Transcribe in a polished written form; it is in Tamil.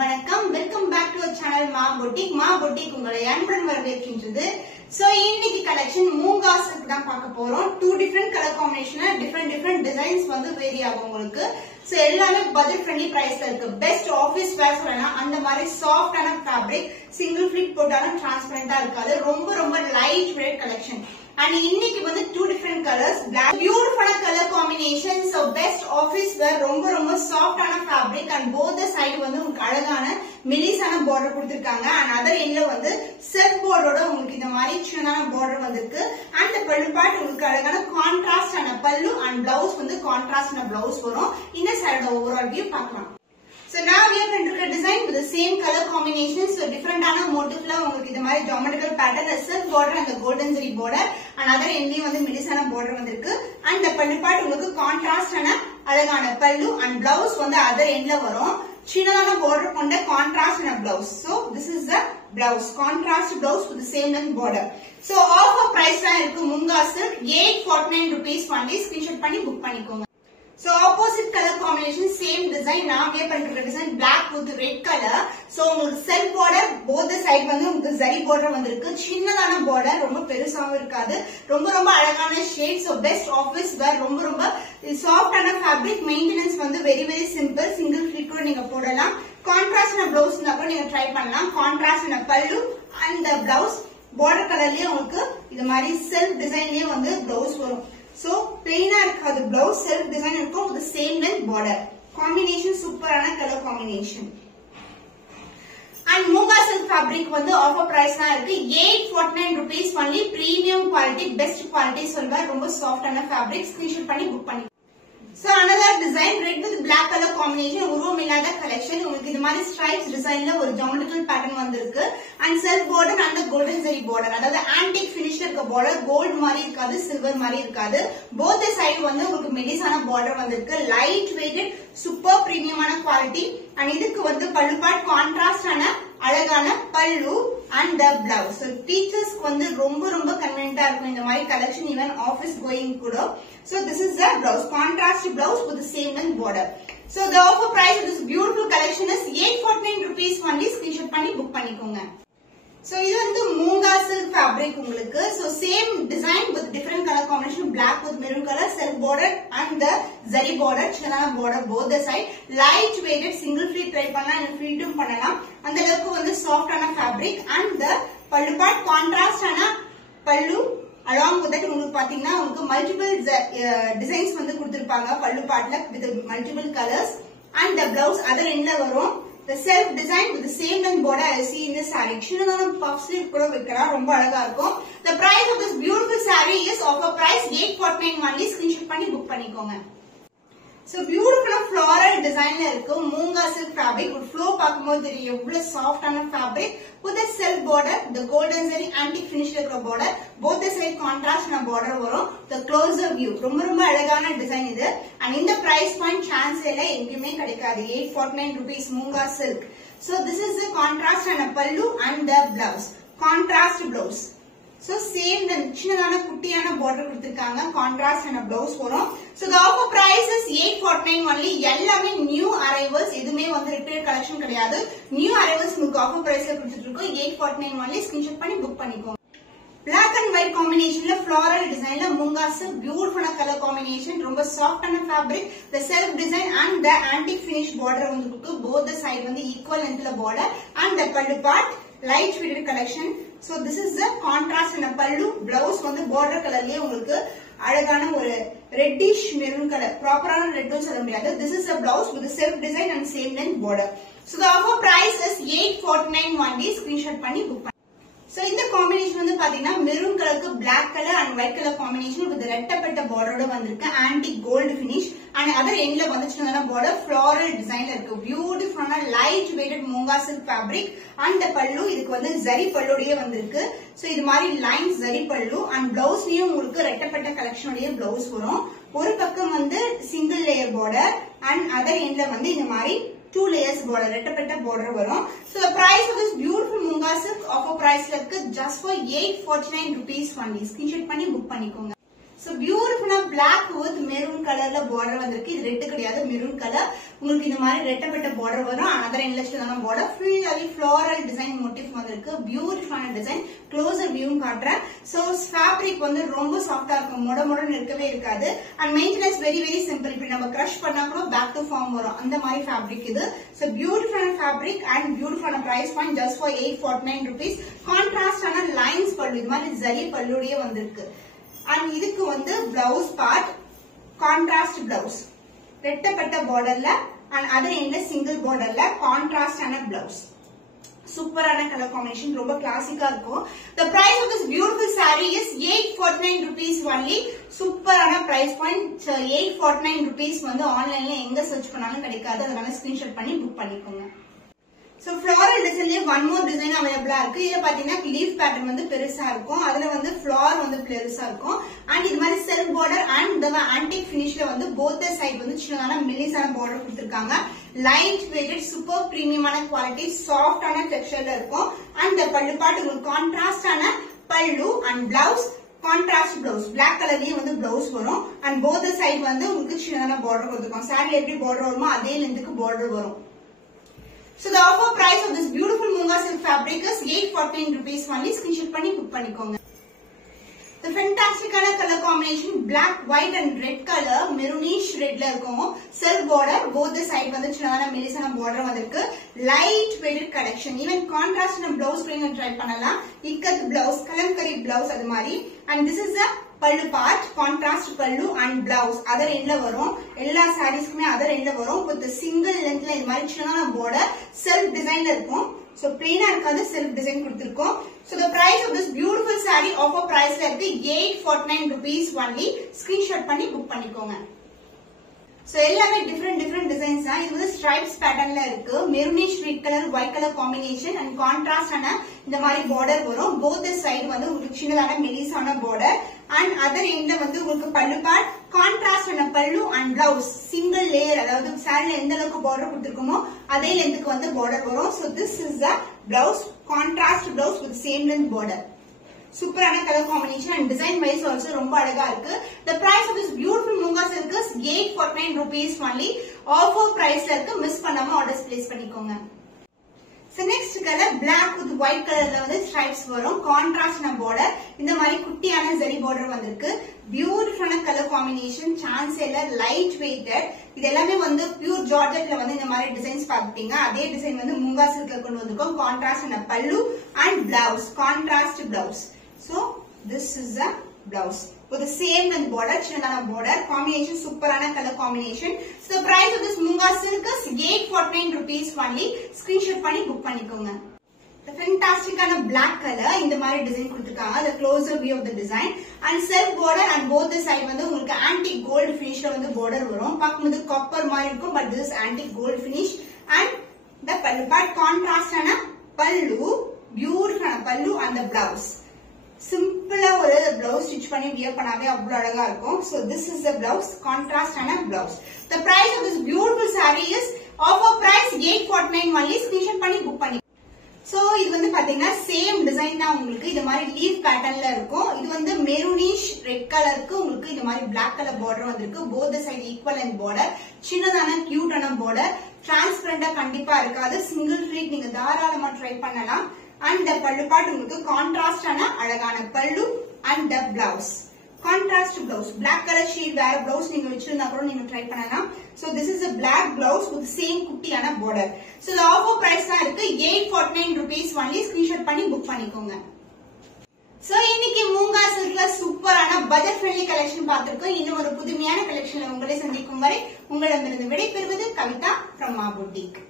வணக்கம் வெல்கம் பேக் டு சேனல் மா பொட்டிக் உங்களை அன்புடன் வரவேற்கின்றது. சோ இன்னைக்கு கலெக்ஷன் மூங்கா சில்க் தான் பார்க்க போறோம். 2 டிஃபரண்ட் கலர் காம்பினேஷன்ல டிஃபரண்ட் டிசைன்ஸ் வந்து வேரி ஆகும் உங்களுக்கு. சோ எல்லாமே பட்ஜெட் ஃப்ரெண்ட்லி பிரைஸ்ல இருக்கு. பெஸ்ட் ஆபீஸ் வேர் சொல்லலாம். அந்த மாதிரி சாஃப்டான ஃபேப்ரிக், சிங்கிள் ஃபிளிட் போட்டாலும் டிரான்ஸ்பரண்டா இருக்காது. ரொம்ப லைட் வெயிட் கலெக்ஷன். And இன்னைக்கு வந்து 2 different colors, black, beautiful color combination. So best office wear, ரொம்ப soft fabric and both the side வந்து உங்களுக்கு அழகான மெலிசான border கொடுத்திருக்காங்க. And other endல வந்து self border ஓட உங்களுக்கு இந்த மாதிரி சின்னதான border வந்திருக்கு. And the பல்லு part உங்களுக்கு அழகான contrast ஆன பல்லு and blouse வந்து contrast ஆன blouse வரும். இந்த side overall view பார்க்கலாம். So now we are going to design with the same color combination. So different motif la உங்களுக்கு இந்த மாதிரி geometrical pattern, silk border and the golden zari border, and other endலயும் வந்து மெலிசான border வந்திருக்கு. And the பல்லு part உங்களுக்கு contrast ஆன அழகான பல்லு and blouse வந்து other endல வரும். சின்னதான border கொண்ட contrast ஆன blouse. So this is the blouse, contrast blouse with the same length border. So offer price la இருக்கு moonga silk 849 rupees only. Screenshot பண்ணி book பண்ணிக்கோங்க. So opposite color combination, same design. Now we are going to design black with red color. So உங்களுக்கு self border, both the side வந்து உங்களுக்கு zari border வந்திருக்கு. சின்னதான border, ரொம்ப பெருசாவும் இருக்காது. ரொம்ப அழகான shade. So best office wear, ரொம்ப soft ஆன fabric, maintenance வந்து very simple. Single flick கூட நீங்க போடலாம். Contrast ஆன blouse கூட நீங்க try பண்ணலாம். Contrast ஆன பல்லு and the blouse border colorலயே உங்களுக்கு இது மாதிரி self designலயே வந்து blouse வரும். So plain irukadu blouse, self design irukum with the same length border. Combination super ana color combination. And Moga silk fabric vandu offer price la irukku 849 rupees only. Premium quality, best quality solva, romba soft ana fabric. Screenshot panni book panni. So another design, red with black color combination, உருவம் இல்லாத collection. உங்களுக்கு இது மாதிரி stripes designல ஒரு geometrical pattern வந்திருக்கு. And self border and the golden zari border. அதாவது antique finish இருக்க border, gold மாதிரி இருக்காது, silver மாதிரி இருக்காது. Both the side வந்து உங்களுக்கு மெலிசான border வந்திருக்கு. Light weighted, super premium ஆன quality. And இதுக்கு வந்து பல்லு part contrast ஆன அழகான பல்லு and the blouse. So teachers வந்து ரொம்ப convenient இருக்கும் இந்த மாதிரி collection, even office going கூட. So this is the blouse, contrast blouse with the same length border. So the offer price of this beautiful collection is 849 rupees only. Screenshot பண்ணி book பண்ணிக்கோங்க. So இது வந்து மூங்கா silk fabric உங்களுக்கு. So same design with different color combination, black with maroon color, self border and the zari border, சின்னதான border both the side. Light weighted, single fleet try பண்ணலாம், and fleetum பண்ணலாம். அந்த அளவுக்கு வந்து soft ஆன fabric and the பல்லு part contrast ஆன பல்லு. Along with that உங்களுக்கு பாத்தீங்கன்னா உங்களுக்கு multiple designs வந்து கொடுத்திருப்பாங்க பல்லு பார்ட்ல with multiple colors, and the blouse other endல வரும். The self design with the same length border I see in this saree. சின்னதான puff sleeve கூட வைக்கலாம், ரொம்ப அழகா இருக்கும். The price of this beautiful saree is offer price 849 only. Screenshot பண்ணி book பண்ணிக்கோங்க. So beautiful floral design la irukku moonga silk fabric. ஒரு flow பாக்கும்போது தெரியும் எவ்வளவு soft ஆன fabric with the self border, the golden zari antique finish இருக்கிற border, both the side contrast ஆன border வரும். The closer view, ரொம்ப அழகான design இது. And இந்த price point chance இல்ல, எங்கயுமே கிடைக்காது. 849 rupees moonga silk. So this is the contrast ஆன பல்லு and the blouse, contrast blouse. So same the சின்னதான குட்டியான border கொடுத்திருக்காங்க, contrast and blouse வரும். So the offer price is 849 only. எல்லாமே new arrivals, எதுமே வந்து repeated collection கிடையாது. New arrivals உங்களுக்கு offer price ல கொடுத்துட்டு இருக்கோம் 849 only. Screenshot பண்ணி book பண்ணிக்கோங்க. Black and white combination la floral design la moonga silk, beautiful color combination, ரொம்ப soft ஆன fabric, the self design and the antique finish border வந்து both the side வந்து equal length la border, and the pallu part light weighted collection. So this is the contrast and pallu, blouse வந்து border colorலயே உங்களுக்கு அழகான ஒரு reddish maroon color, ப்ராப்பரான ரெட்டும் சொல்ல முடியாது. This is a blouse with the self design and same length border. So the offer price is 849 only. Screenshot பண்ணி book பண்ணி. So இந்த combination வந்து பாத்தீங்கன்னா maroon color, black color and white color combination with ரெட்டப்பட்ட border ஓட வந்திருக்கு. Antique gold finish and other endல வந்து சின்னதான border, floral design இருக்கு. Beautiful light weighted moonga silk fabric and பல்லு இதுக்கு வந்து zari பல்லுடைய வந்திருக்கு. So இது மாதிரி lines zari பல்லு and blouseலயும் உங்களுக்கு ரெட்டப்பட்ட collection உடைய blouse வரும். ஒரு பக்கம் வந்து single layer border and other endல வந்து இந்த மாதிரி 2 layers border, ரெட்டப்பட்ட border வரும். So the price of this beautiful moonga silk offer price ல இருக்கு just for 849 rupees only. Screenshot பண்ணி book பண்ணிக்கோங்க. So beautiful black with maroon colorல border வந்திருக்கு. இது ரெட் கிடையாது, maroon color. உங்களுக்கு இந்த மாதிரி ரெட்டப்பட்ட border வரும். another endless border fully floral design motif வந்திருக்கு. beautiful design. closer view காட்டுறேன். So fabric வந்து ரொம்ப சாஃப்ட்டா இருக்கும். மொடமொடன்னு இருக்கவே இருக்காது. and maintenance very simple. இப்படி நம்ம crush பண்ணா கூட back to form வரும். அந்த மாதிரி fabric இது. So beautiful fabric and beautiful price point just for 849 rupees. contrast ஆன lines பல்லு இது மாதிரி ஜரி பல்லுடைய வந்திருக்கு. and இதுக்கு வந்து blouse part contrast blouse ரெட்டப்பட்ட borderல and other end single borderல contrast ஆன blouse சூப்பரான கலர் காம்பினேஷன் ரொம்ப கிளாசிக்கா இருக்கும். the price of this beautiful saree is 849 rupees only. சூப்பரான price point. 849 rupees வந்து ஆன்லைன்ல எங்க சர்ச் பண்ணாலும் கிடைக்காது. அதனால ஸ்கிரீன்ஷாட் பண்ணி புக் பண்ணிக்கோங்க. So floral designல one more design available இருக்கு. இதுல பாத்தீங்கன்னா leaf pattern வந்து பெருசா இருக்கும். அதுல வந்து flower வந்து பெருசா இருக்கும். and இது மாதிரி self border and the antique finishல வந்து both the side வந்து சின்னதான மெல்லிசான border கொடுத்திருக்காங்க. light weighted super premium ஆன quality soft ஆன textureல இருக்கும். and the பல்லு part உங்களுக்கு contrast ஆன பல்லு and blouse contrast blouse black colorலயே வந்து blouse வரும். and both the side வந்து உங்களுக்கு சின்னதான border கொடுத்திருக்காங்க. saree எப்படி border வருமோ அதே லெந்த்க்கு border வரும். So the offer price of this beautiful Munga silk fabric is 849 rupees only. Screenshot பண்ணி book பண்ணிக்கோங்க. The fantastic color combination black, white and red color maroonish redல இருக்கும். Silk border both the side வந்து சின்னதான மெலிசான border வந்திருக்கு. light weighted collection. even contrast and blouse நீங்க ட்ரை பண்ணலாம். இக்கத் blouse, கலம்கரி blouse அது மாதிரி. and this is a பல்லு part contrast பல்லு and blouse other endல வரும். எல்லா sareesக்குமே other endல வரும். with single lengthல இது மாதிரி சின்னதான border self design இருக்கும். so plain இருக்காது, self design கொடுத்திருக்கோம். so the price of this beautiful saree offer priceல இருக்கு 849 rupees only. screenshot பண்ணி book பண்ணிக்கோங்க. so எல்லாமே different designs தான். இது வந்து stripes patternல இருக்கு. maroonish red color white color combination and contrast ஆன இந்த மாதிரி border வரும். both the side வந்து உங்களுக்கு சின்னதான மெலிசான border and other end வந்து உங்களுக்கு பல்லு part contrast ஆன பல்லு and blouse single layer அதாவது saree எந்த அளவுக்கு border கொடுத்திருக்கோமோ அதே லெந்த்க்கு வந்து border வரும். so this is the blouse contrast blouse with same length border. சூப்பரான colour combination and design wise also ரொம்ப அழகா இருக்கு. the price of this beautiful Munga silk is 849 rupees only. offer priceல இருக்கு. மிஸ் பண்ணாம ஆர்டர்ஸ் பிளேஸ் பண்ணிக்கோங்க. so next color black with white colorல வந்து stripes வரும். contrast na border இந்த மாதிரி குட்டியான zari border வந்திருக்கு. beautiful கலர் காம்பினேஷன் chance இல்ல light weighted. இது எல்லாமே வந்து pure georgette வந்து இந்த மாதிரி டிசைன்ஸ் பாத்தீங்க. அதே டிசைன் வந்து Munga silkல கொண்டு வந்திருக்கோம். contrast na pallu and blouse contrast blouse. so this is the blouse with the same length border சின்னதான border combination சூப்பரான color combination. so the price of this Munga silk is 849 rupees only. screenshot பண்ணி book பண்ணிக்கோங்க. the fantastic ஆன black color இந்த மாதிரி டிசைன் கொடுத்திருக்காங்க. the closer view of the design and self border and both the side வந்து உங்களுக்கு antique gold finishல வந்து border வரும். பாக்கும்போது copper மாதிரி இருக்கும், but this is antique gold finish and the pallu part contrast ஆன பல்லு beautiful ஆன பல்லு and the blouse சிம்பிளா ஒரு blouse ஸ்டிச் பண்ணி வியர் பண்ணாவே அவ்வளவு அழகா இருக்கும். so this is the blouse contrast ஆன blouse. the price of this beautiful saree is offer price 849 only. screenshot பண்ணி புக் பண்ணி. so இது வந்து பாத்தீங்கன்னா சேம் டிசைன் தான். உங்களுக்கு இது மாதிரி லீஃப் பேட்டர்ன்ல இருக்கும். இது வந்து மெரூனிஷ் ரெட் கலருக்கு உங்களுக்கு இது மாதிரி black color border வந்திருக்கு. both the side equal and border சின்னதான கியூட்டான border டிரான்ஸ்பரண்டா கண்டிப்பா இருக்காது. சிங்கிள் ஃபிளீட் நீங்க தாராளமா ட்ரை பண்ணலாம். and the pallu part உங்களுக்கு contrast ஆன அழகான பல்லு and the blouse contrast blouse black color shade வேற blouse நீங்க வச்சிருந்தா கூட நீங்க ட்ரை பண்ணலாம். so this is a black blouse with same குட்டியான border. so the offer price தான் இருக்கு 849 rupees only. screenshot பண்ணி book பண்ணிக்கோங்க. so இன்னைக்கு Munga silkல சூப்பரான பட்ஜெட் ஃப்ரெண்ட்லி கலெக்ஷன் பார்த்திருக்கோம். இன்னும் ஒரு புதுமையான கலெக்ஷன்ல உங்களை சந்திக்கும் வரை உங்களிடமிருந்து விடைபெறுவது கவிதா from Ma Boutique.